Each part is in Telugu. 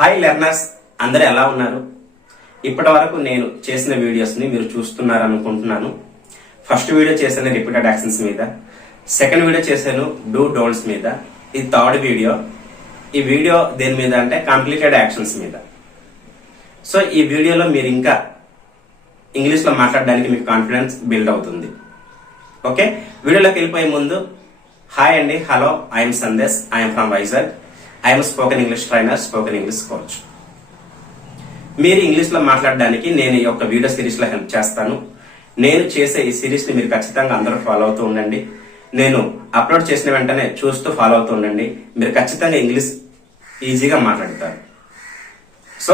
హాయ్ లెర్నర్స్, అందరూ ఎలా ఉన్నారు? ఇప్పటి వరకు నేను చేసిన వీడియోస్ని మీరు చూస్తున్నారు అనుకుంటున్నాను. ఫస్ట్ వీడియో చేశాను రిపీటెడ్ యాక్షన్స్ మీద, సెకండ్ వీడియో చేశాను డూ డోంట్స్ మీద, ఇది థర్డ్ వీడియో. ఈ వీడియో దేని మీద అంటే కంప్లీటెడ్ యాక్షన్స్ మీద. సో ఈ వీడియోలో మీరు ఇంకా ఇంగ్లీష్లో మాట్లాడడానికి మీకు కాన్ఫిడెన్స్ బిల్డ్ అవుతుంది. ఓకే, వీడియోలోకి వెళ్ళిపోయే ముందు హాయ్ అండి, hello, I'm Sandesh, I'm from Vizag. I'm spoken English trainer, spoken English coach. మీరు ఇంగ్లీష్లో మాట్లాడడానికి నేను ఈ యొక్క వీడియో సిరీస్లో హెల్ప్ చేస్తాను. నేను చేసే ఈ సిరీస్ని మీరు ఖచ్చితంగా అందరూ ఫాలో అవుతూ ఉండండి. నేను అప్లోడ్ చేసిన వెంటనే చూస్తూ ఫాలో అవుతూ ఉండండి. మీరు ఖచ్చితంగా ఇంగ్లీష్ ఈజీగా మాట్లాడతారు. సో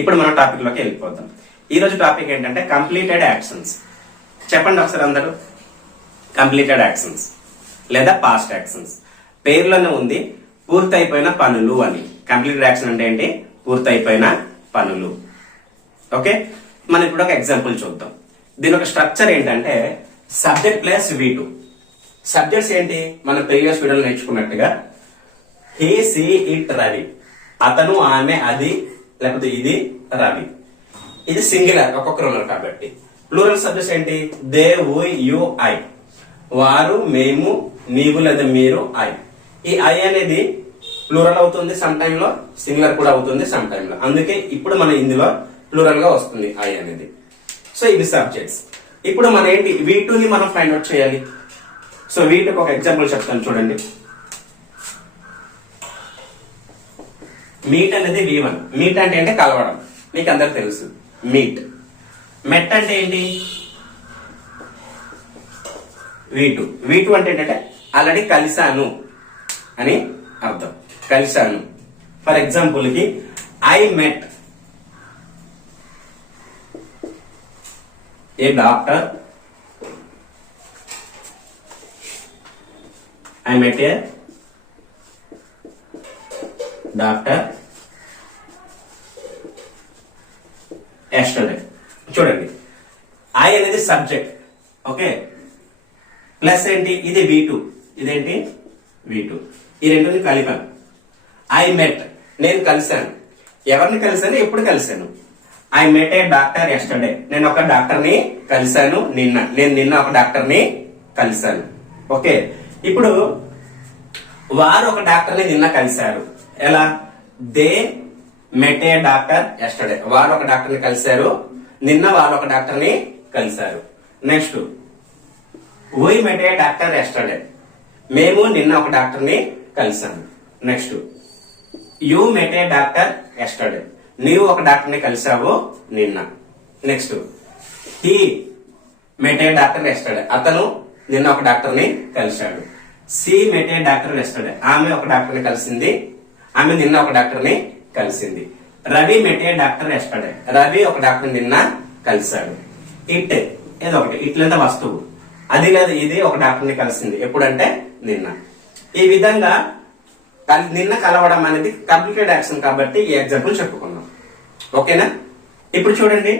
ఇప్పుడు మన టాపిక్లోకి వెళ్ళిపోతాం. ఈరోజు టాపిక్ ఏంటంటే కంప్లీటెడ్ యాక్షన్స్. చెప్పండి ఒకసారి అందరూ. కంప్లీటెడ్ యాక్షన్స్ లేదా పాస్ట్ యాక్షన్స్. పేర్లోనే ఉంది పూర్తయిపోయిన పనులు అని. కంప్లీటెడ్ యాక్షన్ అంటే ఏంటి? పూర్తయిపోయిన పనులు. ఓకే, మనం ఇప్పుడు ఒక ఎగ్జాంపుల్ చూద్దాం. దీని ఒక స్ట్రక్చర్ ఏంటంటే సబ్జెక్ట్ ప్లస్ V2. సబ్జెక్ట్స్ ఏంటి? మనం ప్రీవియస్ వీడియోలో నేర్చుకున్నట్టుగా హీ, సీ, ఇట్, రవి. అతను, ఆమె, అది, లేకపోతే ఇది రవి. ఇది సింగులర్, ఒక్కొక్కరు ఉన్నారు కాబట్టి. ప్లూరల్ సబ్జెక్ట్స్ ఏంటి? They, we, you, I. వారు, మేము, నీవు లేదా మీరు, ఐ. ఈ ఐ అనేది ప్లూరల్ అవుతుంది సమ్ టైమ్ లో, సింగులర్ కూడా అవుతుంది సమ్ టైమ్ లో. అందుకే ఇప్పుడు మన ఇందులో ప్లూరల్ గా వస్తుంది ఐ అనేది. సో ఇవి సబ్జెక్ట్స్. ఇప్పుడు మన ఏంటి V2 ని మనం ఫైండ్ అవుట్ చేయాలి. సో వీటికి ఒక ఎగ్జాంపుల్ చెప్తాను చూడండి. మీట్ అనేది V1. మీట్ అంటే ఏంటి? కలవడం. మీకు అందరికి తెలుసు మీట్. మెట్ అంటే ఏంటి? V2. V2 అంటే ఏంటంటే ఆల్రెడీ కలిసాను అని అర్థం. కలిసాను. ఫర్ ఎగ్జాంపుల్ కి I met A doctor. I met A doctor yesterday. చూడండి, ఐ అనేది సబ్జెక్ట్. ఓకే, ప్లస్ ఏంటి? ఇది V2. ఇదేంటి? V2. ఈ రెండుని కలిపాను. ఐ మెట్, నేను కలిశాను. ఎవరిని కలిశాను? ఎప్పుడు కలిశాను? I met A doctor yesterday. నేను ఒక డాక్టర్ ని కలిశాను నిన్న. నేను నిన్న ఒక డాక్టర్ ని కలిశాను. ఓకే, ఇప్పుడు వారు ఒక డాక్టర్ ని నిన్న కలిశారు. ఎలా? They met A doctor yesterday. వారు ఒక డాక్టర్ ని కలిశారు నిన్న. వారు ఒక డాక్టర్ ని కలిశారు. Next we met A doctor yesterday. మేము నిన్న ఒక డాక్టర్ ని కలిశాను. Next you met A doctor yesterday. నీవు ఒక డాక్టర్ ని కలిశావు నిన్న. Next he met A doctor yesterday. అతను నిన్న ఒక డాక్టర్ ని కలిశాడు. సి మెట్ ఏ డాక్టర్ ఎస్టర్డే. ఆమె ఒక డాక్టర్ ని కలిసింది. ఆమె నిన్న ఒక డాక్టర్ ని కలిసింది. రవి మెట్ ఏ డాక్టర్ ఎస్టర్డే. రవి ఒక డాక్టర్ నిన్న కలిశాడు. ఇట్ ఏదో ఒకటి, ఇట్లంతా వస్తువు. అది లేదు, ఇది ఒక డాక్టర్ ని కలిసింది. ఎప్పుడంటే నిన్న. ఈ విధంగా నిన్న కలవడం అనేది కంప్లీటెడ్ యాక్షన్ కాబట్టి ఈ ఎగ్జాంపుల్ చెప్పుకున్నాం. ఓకేనా? ఇప్పుడు చూడండి,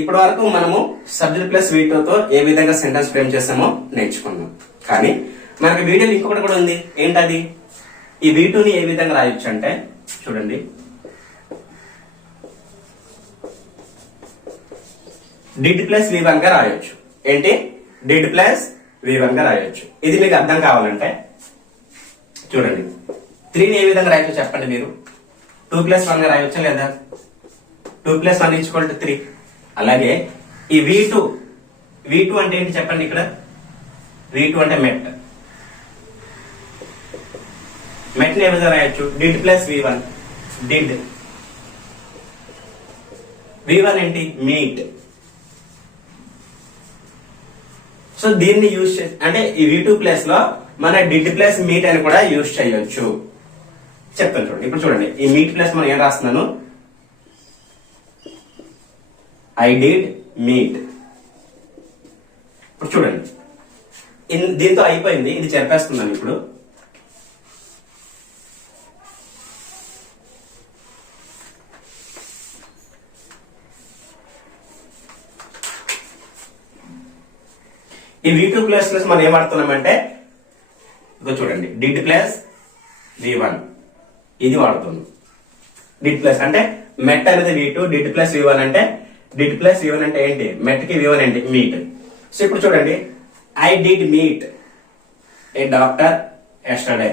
ఇప్పటి వరకు మనము సబ్జెక్ట్ ప్లస్ V2 తో ఏ విధంగా సెంటెన్స్ ఫ్రేమ్ చేసామో నేర్చుకున్నాం. కానీ మనకి వీడియోలో ఇంకొకటి కూడా ఉంది. ఏంటది? ఈ V2 ని ఏ విధంగా రాయొచ్చు అంటే చూడండి, డిడ్ ప్లస్ V1 గా రాయొచ్చు. ఏంటి? డిడ్ ప్లస్ V1 గా రాయొచ్చు. ఇది మీకు అర్థం కావాలంటే చూడండి, 3ని ఏ విధంగా రాయొచ్చు చెప్పండి మీరు. 2+1 గా రాయొచ్చా లేదా? 2+1 = 3. అలాగే ఈ V2 అంటే ఏంటి చెప్పండి. ఇక్కడ V2 అంటే మెట్. మెట్ ని ఏ విధంగా రాయొచ్చు? Did plus V1. Did. V1 ఏంటి? మీట్. సో దీన్ని యూజ్ చేసి అంటే ఈ V2 ప్లస్ లో మన డిడ్ ప్లస్ మీట్ అని కూడా యూజ్ చేయొచ్చు. చెప్తాను చూడండి. ఇప్పుడు చూడండి, ఈ మీట్ ప్లస్ మనం ఏం రాస్తున్నాను? I did meet. ఇప్పుడు చూడండి, దీంతో అయిపోయింది. ఇది చెప్పేస్తున్నాను. ఇప్పుడు ఈ V2 ప్లస్ మనం ఏం వాడుతున్నామంటే ఇదో చూడండి, డిడ్ ప్లస్ V1 ఇది వాడుతుంది. డిడ్ ప్లస్ అంటే మెట్ అనేది V2, డిడ్ ప్లస్ V1 అంటే డిడ్ ప్లస్ V1 అంటే ఏంటి, మెట్ కి V1 ఏంటి, మీట్. సో ఇప్పుడు చూడండి, I did meet a doctor yesterday.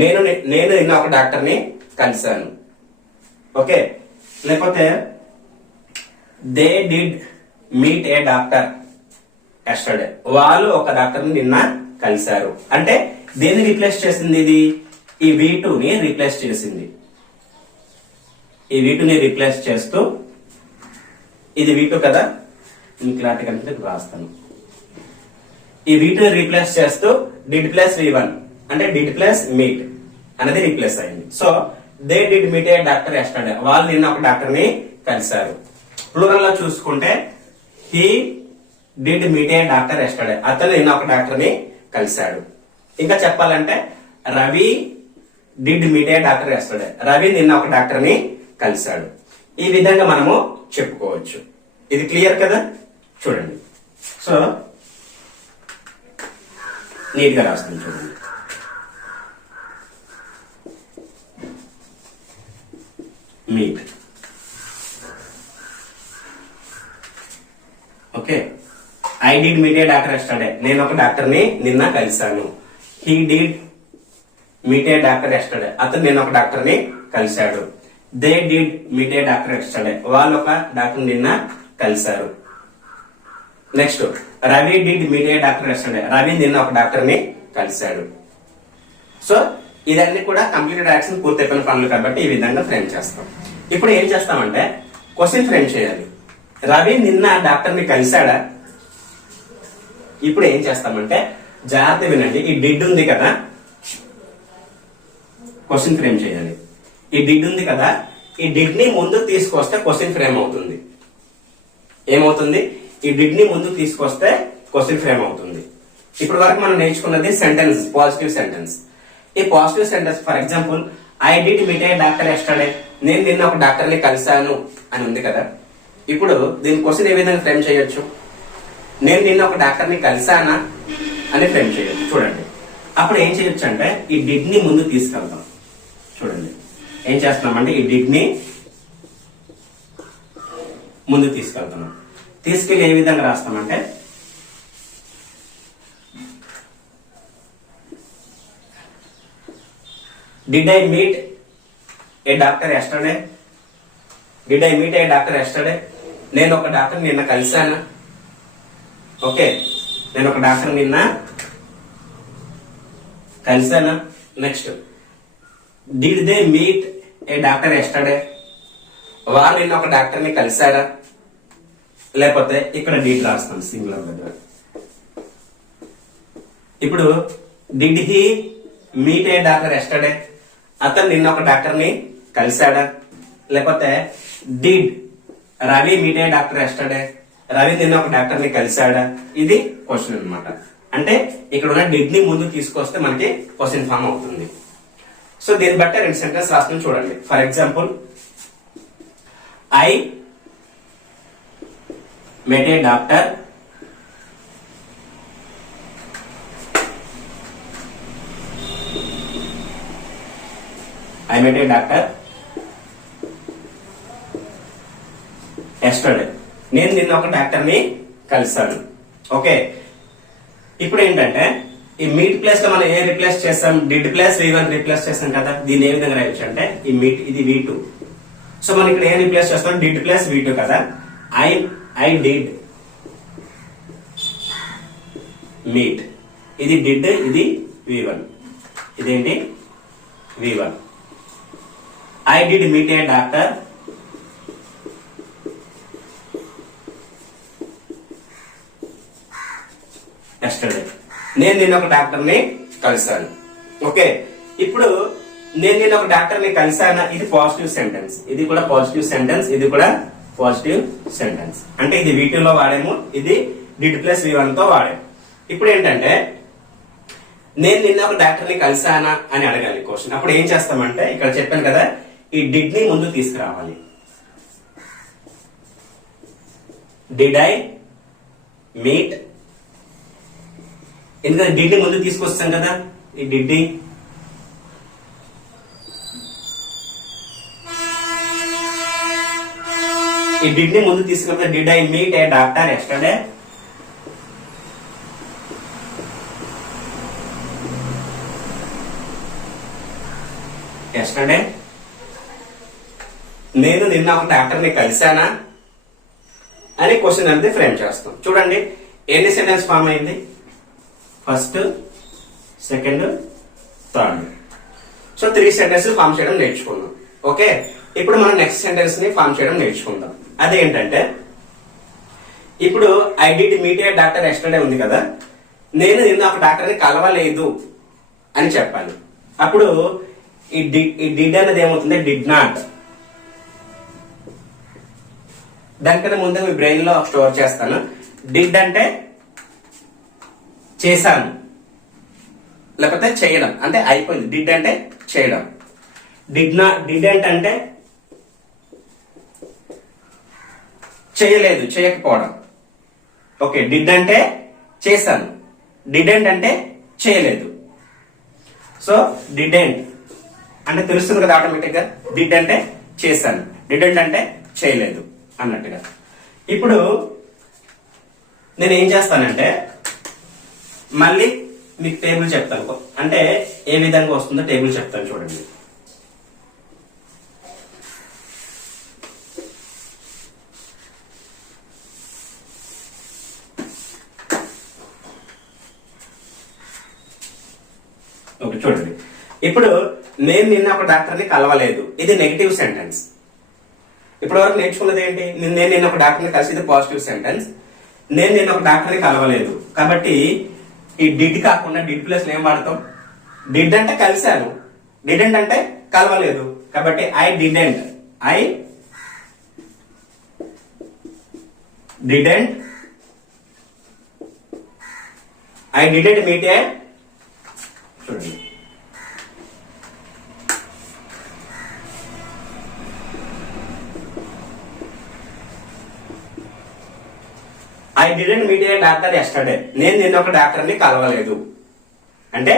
నేను నిన్న ఒక డాక్టర్ ని కలిశాను. ఓకే, లేకపోతే they did meet a doctor yesterday. వాళ్ళు ఒక డాక్టర్ ని నిన్న కలిశారు. అంటే దేన్ని రీప్లేస్ చేసింది ఇది, ఈ V2 ని రీప్లేస్ చేసింది. ఈ V2 ని రీప్లేస్ చేస్తూ, ఇది V2 కదా, క్లారిటీ కనుక రాస్తాను. ఈ V2 ని రీప్లేస్ చేస్తూ డిడ్ ప్లస్ V1 అంటే డిడ్ ప్లస్ మీట్ అనేది రీప్లేస్ అయింది. So they did meet a doctor yesterday. వాళ్ళు నిన్న ఒక డాక్టర్ ని కలిశారు. ప్లూరల్ లో చూసుకుంటే he did meet a doctor yesterday. అతను నిన్న ఒక డాక్టర్ ని కలిశాడు. ఇంకా చెప్పాలంటే Ravi did meet a doctor yesterday. Ravi నిన్న ఒక డాక్టర్ ని కలిశాడు. ఈ విధంగా మనము చెప్పుకోవచ్చు. ఇది క్లియర్ కదా, చూడండి. సో నీట్ గా రాస్తుంది చూడండి. Meet. Okay, I did meet a doctor yesterday. నేను ఒక డాక్టర్ ని నిన్న కలిశాను. He did meet a doctor yesterday. అతను నిన్న ఒక డాక్టర్ ని కలిశాడు. They did meet a doctor yesterday. వాళ్ళు ఒక డాక్టర్ నిన్న కలిశారు. Next, Ravi did meet a doctor yesterday. Ravi నిన్న ఒక డాక్టర్ ని కలిశాడు. సో ఇదన్నీ కూడా కంప్లీటెడ్ యాక్షన్ పూర్తయిపోయిన పనులు కాబట్టి ఈ విధంగా ఫ్రేమ్ చేస్తాం. ఇప్పుడు ఏం చేస్తామంటే క్వశ్చన్ ఫ్రేమ్ చేయాలి. రవి నిన్న డాక్టర్ ని కలిశాడా? ఇప్పుడు ఏం చేస్తామంటే జాగ్రత్త వినండి. ఈ డిడ్ ఉంది కదా, క్వశ్చన్ ఫ్రేమ్ చేయాలి. ఈ డిడ్ ఉంది కదా, ఈ డిడ్ ని ముందు తీసుకొస్తే క్వశ్చన్ ఫ్రేమ్ అవుతుంది. ఏమవుతుంది? ఈ డిడ్ ని ముందు తీసుకొస్తే క్వశ్చన్ ఫ్రేమ్ అవుతుంది. ఇప్పుడు వరకు మనం నేర్చుకున్నది సెంటెన్స్, పాజిటివ్ సెంటెన్స్. ఈ positive sentence for example, I did meet a doctor yesterday. నేను నిన్న ఒక డాక్టర్ ని కలిశాను అని ఉంది కదా. ఇప్పుడు దీని క్వశ్చన్ ఏ విధంగా ఫ్రేమ్ చేయొచ్చు? నేను నిన్న ఒక డాక్టర్ ని కలిశానా అని ఫ్రేమ్ చేయొచ్చు. చూడండి, అప్పుడు ఏం చేయొచ్చు అంటే ఈ డిడ్ ని ముందు తీసుకెళ్తాం. చూడండి ఏం చేస్తున్నామంటే ఈ డిడ్ ని ముందు తీసుకెళ్తున్నాం. తీసుకెళ్లి ఏ విధంగా రాస్తామంటే did I meet a doctor yesterday. Did I meet a doctor yesterday. నేను ఒక డాక్టర్ నిన్న కలిశానా? ఓకే, నేను ఒక డాక్టర్ నిన్న కలిశానా? Next, did they meet a doctor yesterday. వాళ్ళు నిన్న ఒక డాక్టర్ ని కలిశారా? లేకపోతే ఇక్కడ డిడ్ రాస్తాం సింగులర్ దగ్గర. ఇప్పుడు did he meet a doctor yesterday. అతను నిన్న ఒక డాక్టర్ ని కలిశాడా? లేకపోతే did Ravi meet a doctor yesterday. Ravi నిన్న ఒక డాక్టర్ ని కలిశాడా? ఇది క్వశ్చన్ అన్నమాట. అంటే ఇక్కడ ఉన్న డిడ్ ని ముందు తీసుకొస్తే మనకి క్వశ్చన్ ఫామ్ అవుతుంది. సో దీన్ని బట్టి రెండు సెంటెన్స్ రాసుకుని చూడండి. For example, I met a doctor yesterday. నేను నిన్న ఒక డాక్టర్ ని కలిశాను. ఓకే, ఇప్పుడు ఏంటంటే ఈ మీట్ ప్లేస్ లో మనం ఏం రీప్లేస్ చేస్తాం? డిడ్ ప్లస్ V1 రీప్లేస్ చేస్తాం కదా. దీన్ని ఏ విధంగా రాయొచ్చు అంటే ఈ మీట్ ఇది V2. సో మనం ఇక్కడ ఏం రీప్లేస్ చేస్తాం? డిడ్ ప్లస్ V2 కదా. I did meet. ఇది did, ఇది V1. ఇదేంటి? V1. I did meet a doctor yesterday. నేను నిన్న ఒక డాక్టర్ ని కలిశాను. ఓకే, ఇప్పుడు నేను నిన్న ఒక డాక్టర్ ని కలిశానా? ఇది పాజిటివ్ సెంటెన్స్. ఇది కూడా పాజిటివ్ సెంటెన్స్. ఇది కూడా పాజిటివ్ సెంటెన్స్. అంటే ఇది V2 లో వాడాము, ఇది డిడ్ ప్లస్ V1 తో వాడాము. ఇప్పుడు ఏంటంటే నేను నిన్న ఒక డాక్టర్ ని కలిశానా అని అడగాలి క్వశ్చన్. అప్పుడు ఏం చేస్తామంటే ఇక్కడ చెప్పాను కదా, ఈ డిడ్ ని ముందు తీసుకురావాలి. డిడ్ ఐ మీట్, ఎందుకంటే డిడ్ ని ముందు తీసుకొస్తాం కదా. ఈ డిడ్ ఈ డిడ్ ని ముందు తీసుకుంటే did I meet a doctor yesterday. Yesterday నేను నిన్న ఒక డాక్టర్ ని కలిశానా అని క్వశ్చన్ అనేది ఫ్రేమ్ చేస్తాం. చూడండి ఎన్ని సెంటెన్స్ ఫామ్ అయింది, first, second, third. So 3 sentences form చేయడం నేర్చుకున్నాం. ఓకే, ఇప్పుడు మనం నెక్స్ట్ సెంటెన్స్ ని ఫామ్ చేయడం నేర్చుకుందాం. అదేంటంటే ఇప్పుడు I did meet a doctor yesterday ఉంది కదా, నేను నిన్న ఒక డాక్టర్ ని కలవలేదు అని చెప్పాలి. అప్పుడు ఈ డిడ్ అనేది ఏమవుతుంది, డిడ్ నాట్. దానికన్నా ముందు మీ బ్రెయిన్ లో స్టోర్ చేస్తాను. డిడ్ అంటే చేశాను, లేకపోతే చేయడం అంటే అయిపోయింది. డిడ్ అంటే చేయడం. డిడ్ అంటే చేయలేదు, చేయకపోవడం. ఓకే, డిడ్ అంటే చేశాను, డిడెంట్ అంటే చేయలేదు. సో డిడెంట్ అంటే తెలుస్తుంది కదా ఆటోమేటిక్ గా. డిడ్ అంటే చేశాను, డిడెంట్ అంటే చేయలేదు అన్నట్టుగా. ఇప్పుడు నేను ఏం చేస్తానంటే మళ్ళీ మీకు టేబుల్ చెప్తాను, అంటే ఏ విధంగా వస్తుందో టేబుల్ చెప్తాను చూడండి. ఓకే చూడండి, ఇప్పుడు నేను నిన్న ఒక డాక్టర్ని కలవలేదు, ఇది నెగిటివ్ సెంటెన్స్. ఇప్పటి వరకు నేర్చుకున్నది ఏంటి, నేను నిన్న ఒక డాక్టర్ని కలిసి, ఇది పాజిటివ్ సెంటెన్స్. నేను నిన్న ఒక డాక్టర్ని కలవలేదు కాబట్టి ఈ డిడ్ కాకుండా డిడ్ ప్లస్ ఏం వాడతాం, డిడ్ అంటే కలిశాను, డిడెంట్ అంటే కలవలేదు. కాబట్టి ఐ డిడెంట్ మీట్ ఏ, చూడండి I didn't meet a doctor yesterday, నేను నిన్న ఒక డాక్టర్ ని కలవలేదు. అంటే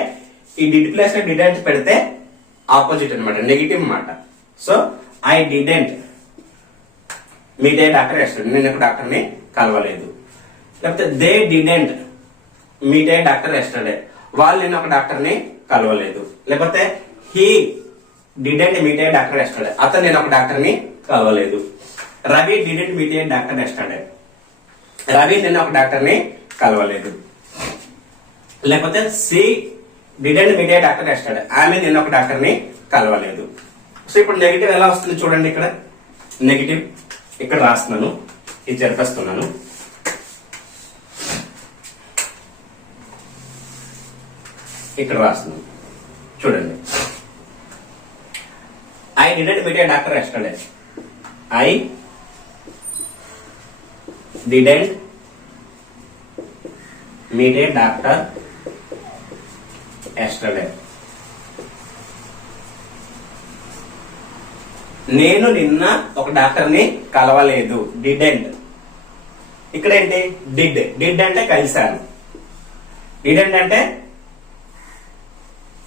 ఈ డిడ్ ప్లేస్ లో డిడెంట్ పెడితే ఆపోజిట్ అనమాట, నెగిటివ్ అన్నమాట. So I didn't meet a doctor yesterday, నేను ఒక డాక్టర్ ని కలవలేదు. లేకపోతే they didn't meet a doctor yesterday, వాళ్ళు నిన్న ఒక డాక్టర్ ని కలవలేదు. లేకపోతే he didn't meet a doctor yesterday, అతను నేను ఒక డాక్టర్ ని కలవలేదు. Ravi didn't meet a doctor yesterday, Ravi నిన్న ఒక డాక్టర్ ని కలవలేదు. లేకపోతే she didn't meet a doctor yesterday, ఆమె నిన్న ఒక డాక్టర్ ని కలవలేదు. సో ఇప్పుడు నెగిటివ్ ఎలా వస్తుంది చూడండి, ఇక్కడ నెగిటివ్ ఇక్కడ రాస్తున్నాను, ఇది జరిపేస్తున్నాను. ఇక్కడ రాస్తున్నాను చూడండి, I didn't meet a doctor yesterday, I didn't meet a doctor yesterday. నేను నిన్న ఒక డాక్టర్ ని కలవలేదు, డిడెంట్. ఇక్కడ ఏంటి, డిడ్ అంటే కలిశాను, డిడెంట్ అంటే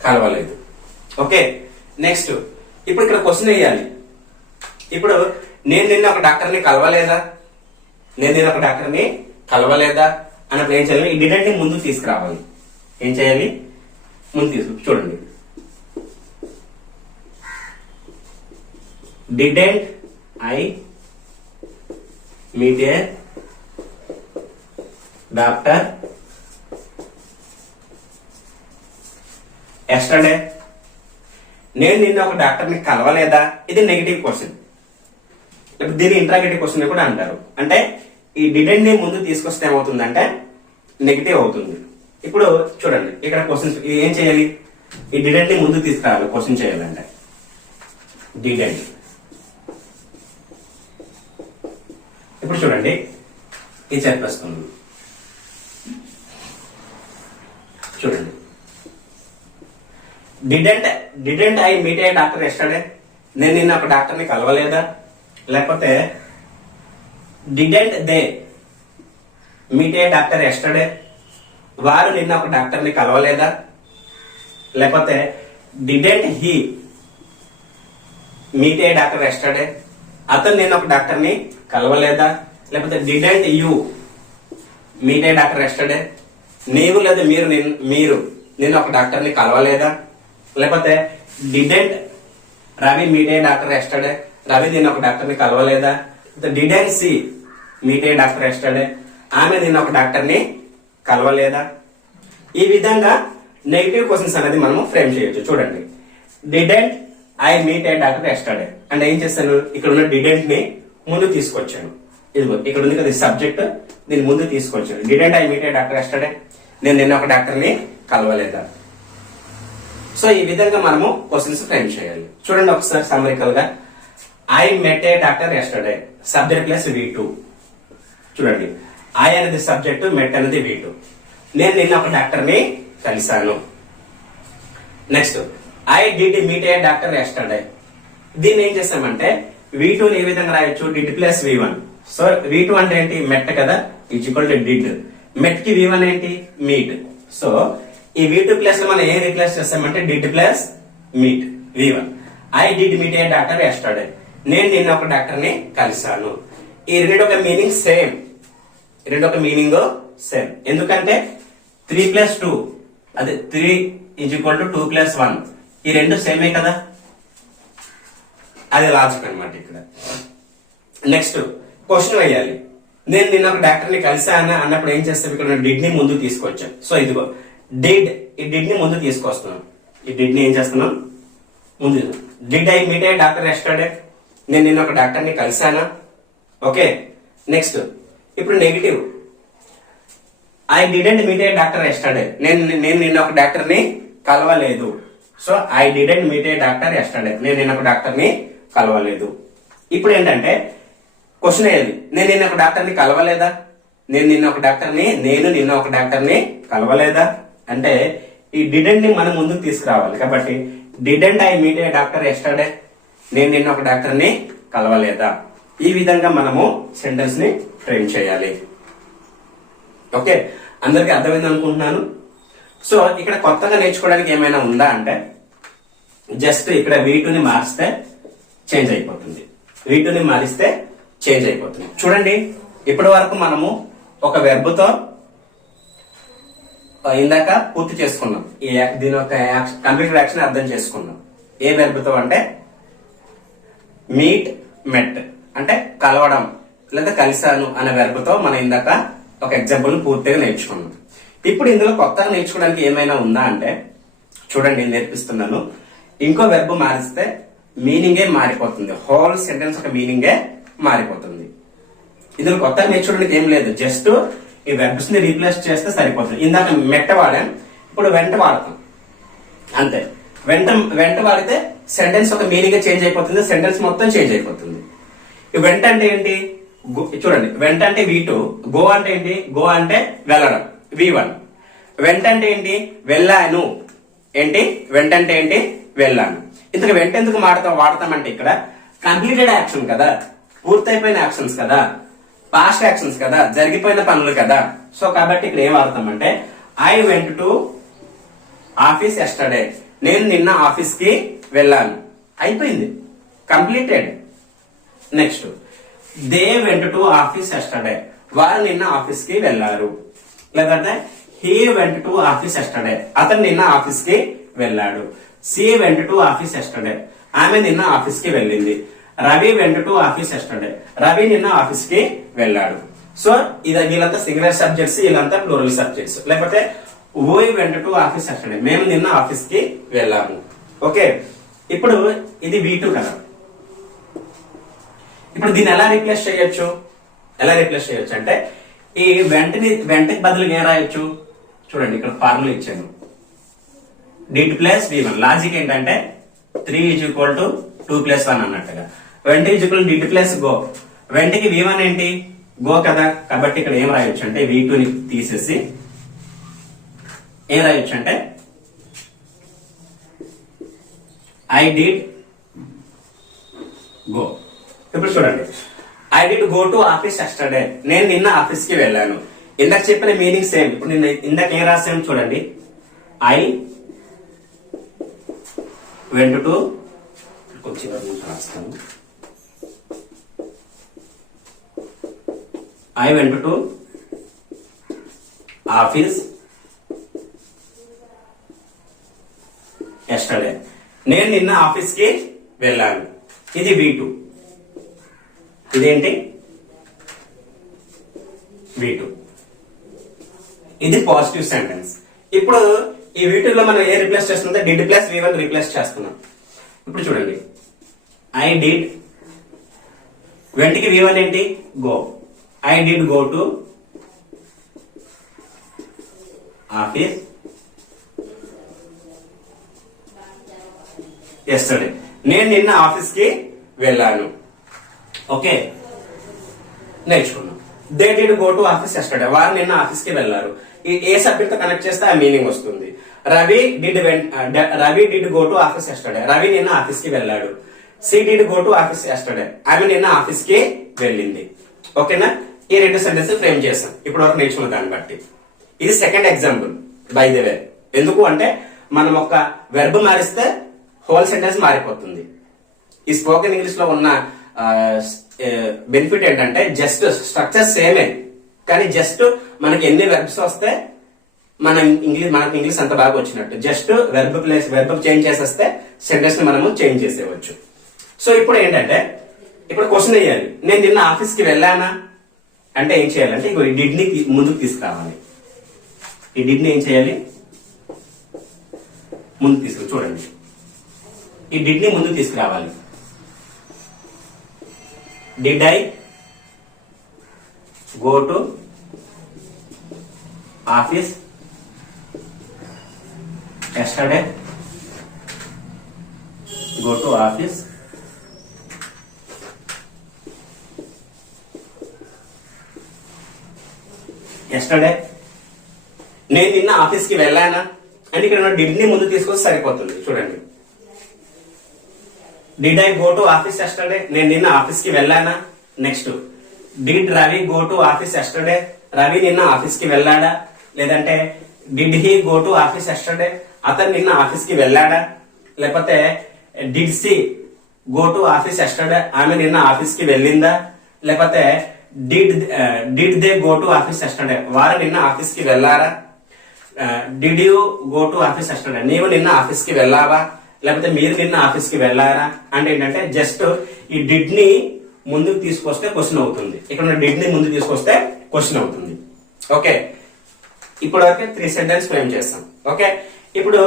కలవలేదు. ఓకే, నెక్స్ట్ ఇప్పుడు ఇక్కడ క్వశ్చన్ వేయాలి. ఇప్పుడు నేను నిన్న ఒక డాక్టర్ ని కలవలేదా, నేను నిన్న ఒక డాక్టర్ ని కలవలేదా అన్నప్పుడు ఏం చేయాలి, ఈ డిడెంట్ ని ముందు తీసుకురావాలి. ఏం చేయాలి, ముందు చూడండి, didn't I meet a doctor yesterday, నేను నిన్న ఒక డాక్టర్ ని కలవలేదా, ఇది నెగిటివ్ క్వశ్చన్. దీన్ని ఇంట్రాగేటివ్ క్వశ్చన్ కూడా అంటారు. అంటే ఈ డిడెంట్ ని ముందు తీసుకొస్తే ఏమవుతుందంటే నెగిటివ్ అవుతుంది. ఇప్పుడు చూడండి ఇక్కడ క్వశ్చన్స్ ఏం చేయాలి, ఈ డిడెంట్ ని ముందు తీసుకురావాలి క్వశ్చన్ చేయాలంటే. డిడెంట్, ఇప్పుడు చూడండి ఇది చెప్పేస్తుంది. చూడండి, didn't I meet a doctor yesterday, నేను నిన్న ఒక డాక్టర్ ని కలవలేదా. లేకపోతే didn't they meet a doctor yesterday, వారు నిన్న ఒక డాక్టర్ ని కలవలేదా. లేకపోతే didn't he meet a doctor yesterday, అతను నేను ఒక డాక్టర్ని కలవలేదా? లేకపోతే didn't you meet a doctor yesterday? నీవు లేదా మీరు నేను ఒక డాక్టర్ని కలవలేదా? లేకపోతే didn't Ravi meet a doctor yesterday? Ravi నేను ఒక డాక్టర్ని కలవలేదా? Didn't she meet a doctor yesterday? ఆమె నేను ఒక డాక్టర్ని కలవలేదా? ఈ విధంగా నెగిటివ్ క్వశ్చన్స్ అనేది మనము ఫ్రేమ్ చేయొచ్చు. చూడండి, didn't I meet a doctor yesterday అంటే ఏం చేస్తాను, ఇక్కడ ఉన్న డిడెంట్ ని ముందు తీసుకొచ్చాను. ఇదిగో ఇక్కడ ఉంది కదా సబ్జెక్ట్, దీన్ని ముందు తీసుకొచ్చాను. Didn't I meet a doctor yesterday, నేను నిన్న ఒక డాక్టర్ని కలవలేదా? సో ఈ విధంగా మనము క్వశ్చన్స్ ఫ్రేమ్ చేయాలి. చూడండి ఒకసారి సమ్మరికల్ గా, I met A doctor yesterday, subject plus V2. చూడండి, ఐ అనేది సబ్జెక్ట్, మెట్ అనేది V2. నేను నిన్న ఒక డాక్టర్ని కలిశాను. Next, I did meet a doctor yesterday. దీన్ని ఏం చేస్తామంటే V2 ని ఏ విధంగా రాయొచ్చు, did plus V1. So V2 అంటే ఏంటి, మెట్ కదా, ఈజ్ ఈక్వల్ టు డిడ్. మెట్ కి V1 ఏంటి, మీట్. సో ఈ V2 ప్లస్ మనం ఏం రీప్లేస్ చేస్తామంటే did plus meet V1. I did meet a doctor yesterday, నేను నిన్న ఒక డాక్టర్ని కలిశాను. ఈ రెండు ఒక మీనింగ్ సేమ్, ఎందుకంటే 3 + 2 అదే 3 = 2 + 1, ఈ రెండు సేమే కదా, అది లాజిక్ అనమాట ఇక్కడ. నెక్స్ట్ క్వశ్చన్ వేయాలి, నేను నిన్న ఒక డాక్టర్ని కలిసాను అన్నప్పుడు ఏం చేస్తాం, ఇక్కడ డిడ్ ని ముందు తీసుకొచ్చాం. సో ఇదిగో డిడ్, ఈ డిడ్ ని ముందు తీసుకొస్తున్నాం. ఈ డిడ్ ని ఏం చేస్తున్నాం, ముందు. Did I meet a doctor yesterday, నేను నిన్న ఒక డాక్టర్ని కలిసానా? ఓకే. నెక్స్ట్ ఇప్పుడు negative, I didn't meet a doctor yesterday, నేను నిన్న ఒక డాక్టర్ని కలవలేదు. So I didn't meet a doctor yesterday, నేను నిన్న ఒక డాక్టర్ని కలవలేదు. ఇప్పుడు ఏంటంటే క్వశ్చన్ ఏది, నేను నిన్న ఒక డాక్టర్ని కలవలేదా? నేను నిన్న ఒక డాక్టర్ని కలవలేదా అంటే ఈ డిడెంట్ ని మనం ముందుకు తీసుకురావాలి. కాబట్టి didn't I meet a doctor yesterday, నేను నిన్న ఒక డాక్టర్ని కలవలేదా? ఈ విధంగా మనము సెంటెన్స్ ని ఫ్రేమ్ చేయాలి. ఓకే, అందరికి అర్థమైంది అనుకుంటున్నాను. సో ఇక్కడ కొత్తగా నేర్చుకోవడానికి ఏమైనా ఉందా అంటే జస్ట్ ఇక్కడ V2 ని మారిస్తే చేంజ్ అయిపోతుంది. చూడండి, ఇప్పటి వరకు మనము ఒక వెర్బ్ తో ఇందాక పూర్తి చేసుకున్నాం. దీని ఒక కంప్లీట్ యాక్షన్ అర్థం చేసుకున్నాం. ఏ వెర్బ్ తో అంటే మీట్, మెట్ అంటే కలవడం లేదా కలిసాను అనే వెర్బ్ తో మనం ఇందాక ఒక ఎగ్జాంపుల్ పూర్తిగా నేర్చుకున్నాం. ఇప్పుడు ఇందులో కొత్తగా నేర్చుకోవడానికి ఏమైనా ఉందా అంటే చూడండి, నేను నేర్పిస్తున్నాను. ఇంకో వెర్బ్ మారిస్తే మీనింగే మారిపోతుంది, హోల్ సెంటెన్స్ ఒక మీనింగే మారిపోతుంది. ఇందులో కొత్తగా నేర్చుకోవడానికి ఏం లేదు, జస్ట్ ఈ వెర్బ్స్ ని రీప్లేస్ చేస్తే సరిపోతుంది. ఇందాక మెట్ట వాడాం, ఇప్పుడు వెంట వాడతాం అంతే. వెంట వాడితే సెంటెన్స్ ఒక మీనింగ్ చేంజ్ అయిపోతుంది, సెంటెన్స్ మొత్తం చేంజ్ అయిపోతుంది. వెంట అంటే ఏంటి, చూడండి, వెంట అంటే V2, గో అంటే ఏంటి, గో అంటే వెళ్ళడం V1. వెంట అంటే ఏంటి, వెళ్ళాను. ఏంటి వెంట అంటే ఏంటి, వెళ్ళాను. ఇంతకు వెంట ఎందుకు వాడతామంటే ఇక్కడ కంప్లీటెడ్ యాక్షన్ కదా, పూర్తయిపోయిన యాక్షన్స్ కదా, పాస్ట్ యాక్షన్స్ కదా, జరిగిపోయిన పనులు కదా. సో కాబట్టి ఇక్కడ ఏం వాడతామంటే I went to office yesterday, నేను నిన్న ఆఫీస్ కి వెళ్ళాను. అయిపోయింది, completed. Next, they went to office yesterday, వారు నిన్న ఆఫీస్ కి వెళ్ళారు. లేదంటే he went to office yesterday, అతను నిన్న ఆఫీస్ కి వెళ్ళాడు. She went to office yesterday, ఆమె నిన్న ఆఫీస్ కి వెళ్ళింది. Ravi went to office yesterday, Ravi నిన్న ఆఫీస్ కి వెళ్ళాడు. సో వీళ్ళంతా సింగులర్ సబ్జెక్ట్స్, వీళ్ళంతా ప్లూరల్ సబ్జెక్ట్స్. లేకపోతే we went to office yesterday, మేము నిన్న ఆఫీస్ కి వెళ్ళాము. ఓకే, ఇప్పుడు ఇది V2 కదా. ఇప్పుడు దీన్ని ఎలా రీప్లేస్ చేయొచ్చు అంటే ఈ వెంటకి బదులుగా ఏం రాయొచ్చు, చూడండి ఇక్కడ ఫార్ములా ఇచ్చాను, డిడ్ ప్లస్ V1. లాజిక్ ఏంటంటే 3 = 2 + 1 అన్నట్టుగా. వెంట = డిడ్ ప్లస్ గో. వెంటకి V1 ఏంటి, గో కదా. కాబట్టి ఇక్కడ ఏం రాయొచ్చు అంటే V2 ని తీసేసి ఏం రాయొచ్చు అంటే ఐ డిడ్ గో. ఇప్పుడు చూడండి, I did go to office yesterday, నేను నిన్న ఆఫీస్ కి వెళ్ళాను. ఇందాక చెప్పిన మీనింగ్ సేమ్. ఇప్పుడు నిన్న ఇందాక ఏం రాసాను చూడండి, ఐ వెంట్ టు, కొంచెం రాస్తాను, I went to office yesterday. నేను నిన్న ఆఫీస్కి వెళ్ళాను. ఇది V2. ఇదేంటి V2. ఇది పాజిటివ్ సెంటెన్స్. ఇప్పుడు ఈ V2 లో మనం ఏ రిప్లేస్ చేస్తుంటే డిడ్ ప్లస్ V1 రిప్లేస్ చేస్తున్నాం. ఇప్పుడు చూడండి, ఐ డిడ్, వెంటకి V1 ఏంటి go. I did go to office yesterday. నేను నిన్న ఆఫీస్కి వెళ్ళాను. ఓకే, నేర్చుకున్నాం. They did go to office yesterday. వారు నిన్న ఆఫీస్కి వెళ్లారు. ఏ సబ్జెక్ట్ తో కనెక్ట్ చేస్తే ఆ మీనింగ్ వస్తుంది. Ravi did go to office yesterday. Ravi నిన్న ఆఫీస్కి వెళ్ళాడు. She did go to office yesterday. ఆమె నిన్న ఆఫీస్కి వెళ్ళింది. ఓకేనా? ఈ రెండు సెంటెన్స్ ఫ్రేమ్ చేసాం ఇప్పుడు వరకు నేర్చుకున్న దాన్ని బట్టి. ఇది second example by the way. ఎందుకు అంటే మనం ఒక వెర్బ్ మారిస్తే హోల్ సెంటెన్స్ మారిపోతుంది. ఈ స్పోకెన్ ఇంగ్లీష్ లో ఉన్న బెనిఫిట్ ఏంటంటే జస్ట్ స్ట్రక్చర్ సేమే, కానీ జస్ట్ మనకి ఎన్ని వెర్బ్స్ వస్తే మనకి ఇంగ్లీష్ అంత బాగా వచ్చినట్టు. జస్ట్ వెర్బ్ చేంజ్ చేసేస్తే సెంటెన్స్ ని మనము చేంజ్ చేసేవచ్చు. సో ఇప్పుడు ఏంటంటే ఇప్పుడు క్వశ్చన్ వేయాలి, నేను నిన్న ఆఫీస్కి వెళ్ళానా అంటే ఏం చేయాలంటే ఈ డిడ్ ని ముందుకు తీసుకురావాలి. ఈ డిడ్ ని ఏం చేయాలి, ముందు తీసుకురా. చూడండి, ఈ డిడ్ ని ముందు తీసుకురావాలి. Did I go to office yesterday. Go to office yesterday. నేను నిన్న ఆఫీస్కి వెళ్ళానా అంటే ఇక్కడ డిడ్ ని ముందు తీసుకొస్తే సరిపోతుంది. చూడండి, did I go to office yesterday. నేను నిన్న ఆఫీస్కి వెళ్ళానా. Next, did Ravi go to office yesterday. Ravi నిన్న ఆఫీస్కి వెళ్ళాడా. లేదంటే did he go to office yesterday. అతను నిన్న ఆఫీస్కి వెళ్ళాడా. లేకపోతే did she go to office yesterday. ఆమె నిన్న ఆఫీస్కి వెళ్ళిందా. లేకపోతే did they go to office yesterday. వారు నిన్న ఆఫీస్కి వెళ్ళారా. Did you go to office yesterday. నీవు నిన్న ఆఫీస్కి వెళ్ళావా. లేకపోతే మీరు నిన్న ఆఫీస్కి వెళ్ళారా. అంటే ఏంటంటే జస్ట్ ఈ డిడ్ ని ముందుకు తీసుకొస్తే క్వశ్చన్ అవుతుంది. ఇక్కడ డిడ్ ని ముందు తీసుకొస్తే క్వశ్చన్ అవుతుంది. ఓకే, ఇప్పుడు వరకు 3 సెంటెన్స్ ఫ్రేమ్ చేస్తాం. ఓకే, ఇప్పుడు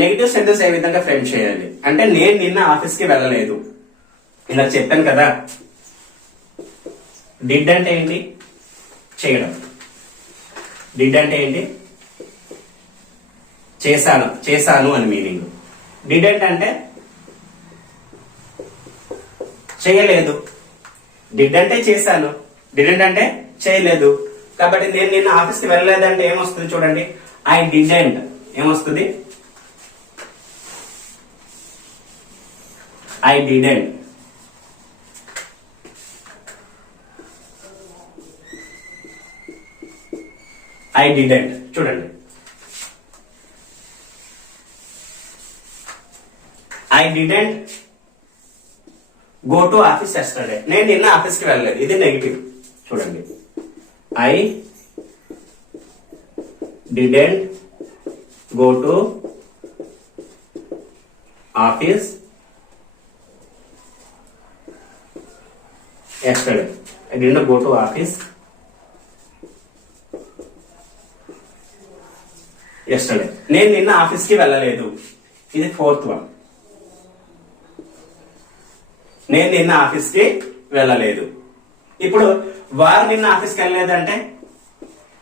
నెగిటివ్ సెంటెన్స్ ఏ విధంగా ఫ్రేమ్ చేయాలి అంటే నేను నిన్న ఆఫీస్కి వెళ్ళలేదు. ఇలా చెప్పాను కదా. డిడ్ అంటే ఏంటి, చేయడం. డిడ్ అంటే ఏంటి, చేశాను అని మీనింగ్. డిడెంట్ అంటే చేయలేదు. డిడ్ అంటే చేశాను, డిడెంట్ అంటే చేయలేదు. కాబట్టి నేను నిన్న ఆఫీస్కి వెళ్ళలేదంటే ఏమొస్తుంది చూడండి, ఐ డిడెంట్. ఏమొస్తుంది, ఐ డిడెంట్. I didn't. చూడండి, I didn't go to office yesterday. నేను నిన్న ఆఫీస్కి వెళ్ళలేదు. ఇది నెగిటివ్. చూడండి, I didn't go to office yesterday. I didn't go to office yesterday. నేను నిన్న ఆఫీస్కి వెళ్ళలేదు. ఇది ఫోర్త్ వన్. నేను నిన్న ఆఫీస్కి వెళ్ళలేదు. ఇప్పుడు వారు నిన్న ఆఫీస్కి వెళ్ళలేదంటే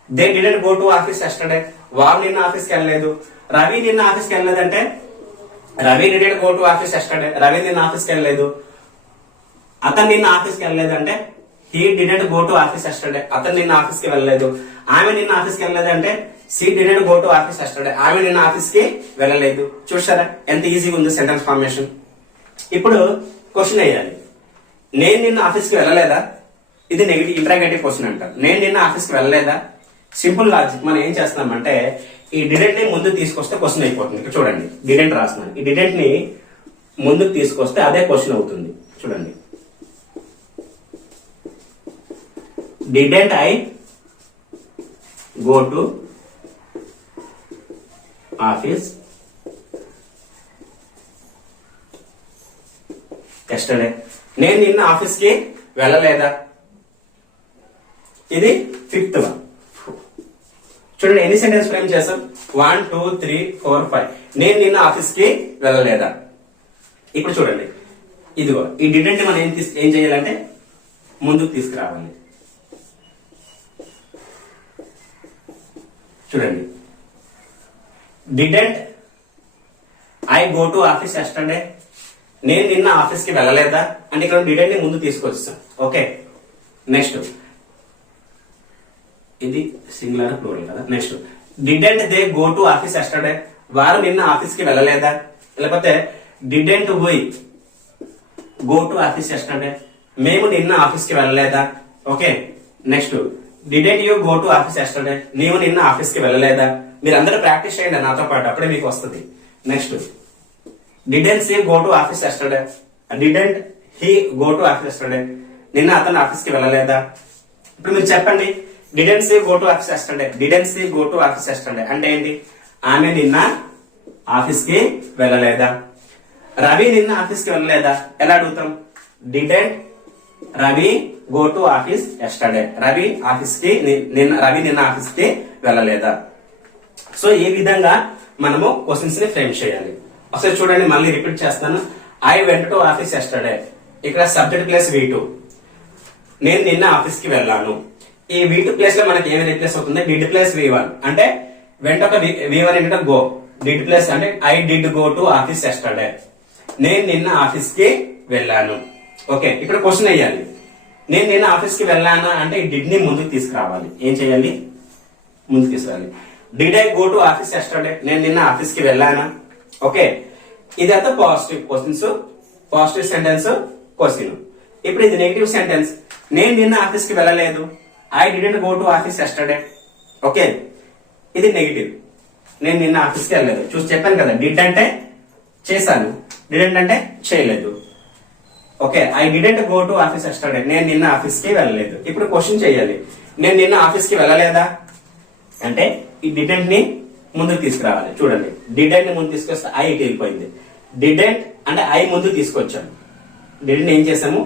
they didn't go to office yesterday. వారు నిన్న ఆఫీస్కి వెళ్ళలేదు. రవి నిన్న ఆఫీస్కి వెళ్ళలేదంటే Ravi didn't go to office yesterday. Ravi నిన్న ఆఫీస్కి వెళ్ళలేదు. అతను నిన్న ఆఫీస్కి వెళ్ళలేదంటే he didn't go to office yesterday. అతను నిన్న ఆఫీస్కి వెళ్ళలేదు. ఆమె నిన్న ఆఫీస్కి వెళ్ళలేదంటే she didn't go to office yesterday. ఆమె నిన్న ఆఫీస్కి వెళ్ళలేదు. చూసారా ఎంత ఈజీగా ఉంది సెంటెన్స్ ఫార్మేషన్. ఇప్పుడు క్వశ్చన్ వేయాలి, నేను నిన్న ఆఫీస్కి వెళ్ళలేదా. ఇది నెగిటివ్ ఇంట్రాగేటివ్ క్వశ్చన్ అంటారు. నేను నిన్న ఆఫీస్కి వెళ్ళలేదా. Simple logic. మనం ఏం చేస్తామంటే ఈ డిడెంట్ ని ముందు తీసుకొస్తే క్వశ్చన్ అయిపోతుంది. ఇక్కడ చూడండి, డిడెంట్ రాస్తున్నాను. ఈ డిడెంట్ ని ముందుకు తీసుకొస్తే అదే క్వశ్చన్ అవుతుంది. చూడండి, didn't I go to office yesterday. నేను నిన్న ఆఫీస్ కి వెళ్ళలేదా? ఇది ఫిఫ్త్ వన్. చూడండి ఎన్ని సెంటెన్స్ ఫ్రేమ్ చేసాం? 1 2 3 4 5. నేను నిన్న ఆఫీస్ కి వెళ్ళలేదా. ఇప్పుడు చూడండి, ఇదిగో ఈ డిడెంట్ మనం ఏం చేయాలంటే ముందుకు తీసుకురావాలి. చూడండి, didn't I go to office yesterday. నేను నిన్న ఆఫీస్ కి వెళ్ళలేదా అంటే ఇక్కడ డిడెంట్ ని ముందు తీసుకొచ్చాం. ఓకే, నెక్స్ట్ ఇది సింగులర్ ప్లూరల్ కదా. Next didn't they go to office yesterday. వారు నిన్న ఆఫీస్ కి వెళ్ళలేదా. లేకపోతే didn't we go to office yesterday. మేము నిన్న ఆఫీస్ కి వెళ్ళలేదా. Okay, next didn't you go to office yesterday. నీవు నిన్న ఆఫీస్ కి వెళ్ళలేదా. మీరు అందరూ ప్రాక్టీస్ చేయండి నాతో పాటు, అప్పుడే మీకు వస్తుంది. Next didn't she go to office yesterday. Didn't he go to office yesterday. నిన్న అతను ఆఫీస్ కి వెళ్ళలేదా. ఇప్పుడు మీరు చెప్పండి, didn't she go to office yesterday. Didn't she go to office yesterday అంటే ఏంటి? ఆమె నిన్న ఆఫీస్ కి వెళ్ళలేదా. రవి నిన్న ఆఫీస్ కి వెళ్ళలేదా ఎలా అడుగుతాం? Didn't Ravi go to office yesterday. Ravi నిన్న ఆఫీస్ కి వెళ్ళలేదా. సో ఈ విధంగా మనము క్వశ్చన్స్ ని ఫ్రేమ్ చేయాలి. ఒకసారి చూడండి, మళ్ళీ రిపీట్ చేస్తాను. I went to office yesterday. ఇక్కడ సబ్జెక్ట్ ప్లస్ V2. నేను నిన్న ఆఫీస్ కి వెళ్ళాను. ఈ V2 ప్లేస్ లో మనకి ఏమి రిప్లేస్ అవుతుంది? Did plus V1. అంటే వెంట ఒక V1 ఏంటంటే గో. డిడ్ ప్లస్ అంటే I did go to office yesterday. నేను నిన్న ఆఫీస్ కి వెళ్ళాను. ఓకే, ఇక్కడ క్వశ్చన్ వేయాలి. నేను నిన్న ఆఫీస్ కి వెళ్ళానా అంటే ఈ డిడ్ ని ముందుకు తీసుకురావాలి. ఏం చేయాలి? ముందుకు తీసుకురావాలి. Did I go to office yesterday. నేను నిన్న ఆఫీస్ కి వెళ్ళానా. ఓకే, ఇదంతా positive questions, positive sentence question. ఇప్పుడు ఇది నెగిటివ్ సెంటెన్స్. నేను నిన్న ఆఫీస్ కి వెళ్ళలేదు. I didn't go to office yesterday. Okay, ఇది నెగిటివ్. నేను నిన్న ఆఫీస్ కి వెళ్ళలేదు. చూసి చెప్పాను కదా, డిడ్ అంటే చేశాను, డిడెంట్ అంటే చేయలేదు. Okay, I didn't go to office yesterday. నేను నిన్న ఆఫీస్ కి వెళ్ళలేదు. ఇప్పుడు క్వశ్చన్ చేయాలి, నేను నిన్న ఆఫీస్ కి వెళ్ళలేదా అంటే ఈ డిడెంట్ ని ముందుకు తీసుకురావాలి. చూడండి, డిడెంట్ ని ముందు తీసుకొస్తే ఐకి వెళ్ళిపోయింది. డిడెంట్ అంటే ఐ ముందు తీసుకొచ్చాను. డిడెంట్ ఏం చేసాము?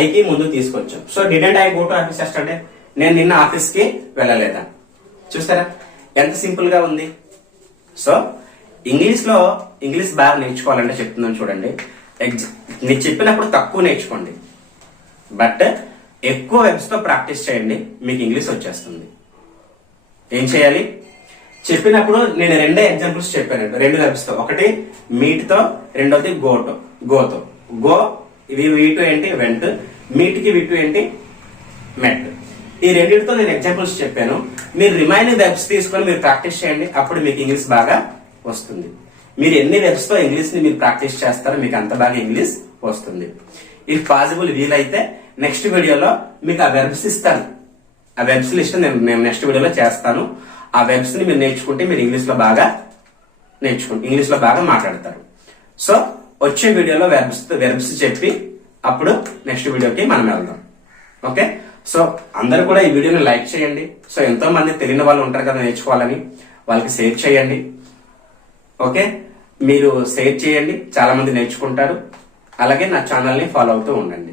ఐకి ముందు తీసుకొచ్చాం. So didn't I go to office yesterday. నేను నిన్న ఆఫీస్ కి వెళ్ళలేదా. చూస్తారా ఎంత సింపుల్ గా ఉంది. సో ఇంగ్లీష్ బాగా నేర్చుకోవాలంటే చెప్తున్నాను చూడండి. నేను చెప్పినప్పుడు తక్కువ నేర్చుకోండి, బట్ ఎక్కువ వెబ్స్ తో ప్రాక్టీస్ చేయండి, మీకు ఇంగ్లీష్ వచ్చేస్తుంది. ఏం చేయాలి? చెప్పినప్పుడు నేను రెండే ఎగ్జాంపుల్స్ చెప్పాను, రెండు వెబ్స్ తో. ఒకటి మీట్ తో, రెండోది గోతో. గో V2 ఏంటి? వెంట్. మీట్ కి V2 ఏంటి? మెట్. ఈ రెండింటితో నేను ఎగ్జాంపుల్స్ చెప్పాను. మీరు రిమైనింగ్ వెబ్స్ తీసుకొని మీరు ప్రాక్టీస్ చేయండి, అప్పుడు మీకు ఇంగ్లీష్ బాగా వస్తుంది. మీరు ఎన్ని వెబ్స్ తో ఇంగ్లీష్ ని మీరు ప్రాక్టీస్ చేస్తారో మీకు అంత బాగా ఇంగ్లీష్ వస్తుంది. ఇఫ్ పాసిబుల్ వీలైతే నెక్స్ట్ వీడియోలో మీకు ఆ వెబ్స్ ఇస్తాను. ఆ వెబ్స్ లిస్ట్ నేను నెక్స్ట్ వీడియోలో చేస్తాను. ఆ వెబ్స్ ని మీరు నేర్చుకుంటే మీరు ఇంగ్లీష్ లో బాగా మాట్లాడతారు. సో వచ్చే వీడియోలో వెర్బ్స్ చెప్పి అప్పుడు నెక్స్ట్ వీడియోకి మనం వెళ్దాం. ఓకే, సో అందరూ కూడా ఈ వీడియోని లైక్ చేయండి. సో ఎంతో మంది తెలియని వాళ్ళు ఉంటారు కదా నేర్చుకోవాలని, వాళ్ళకి షేర్ చేయండి. ఓకే, మీరు షేర్ చేయండి, చాలా మంది నేర్చుకుంటారు. అలాగే నా ఛానల్ ని ఫాలో అవుతూ ఉండండి.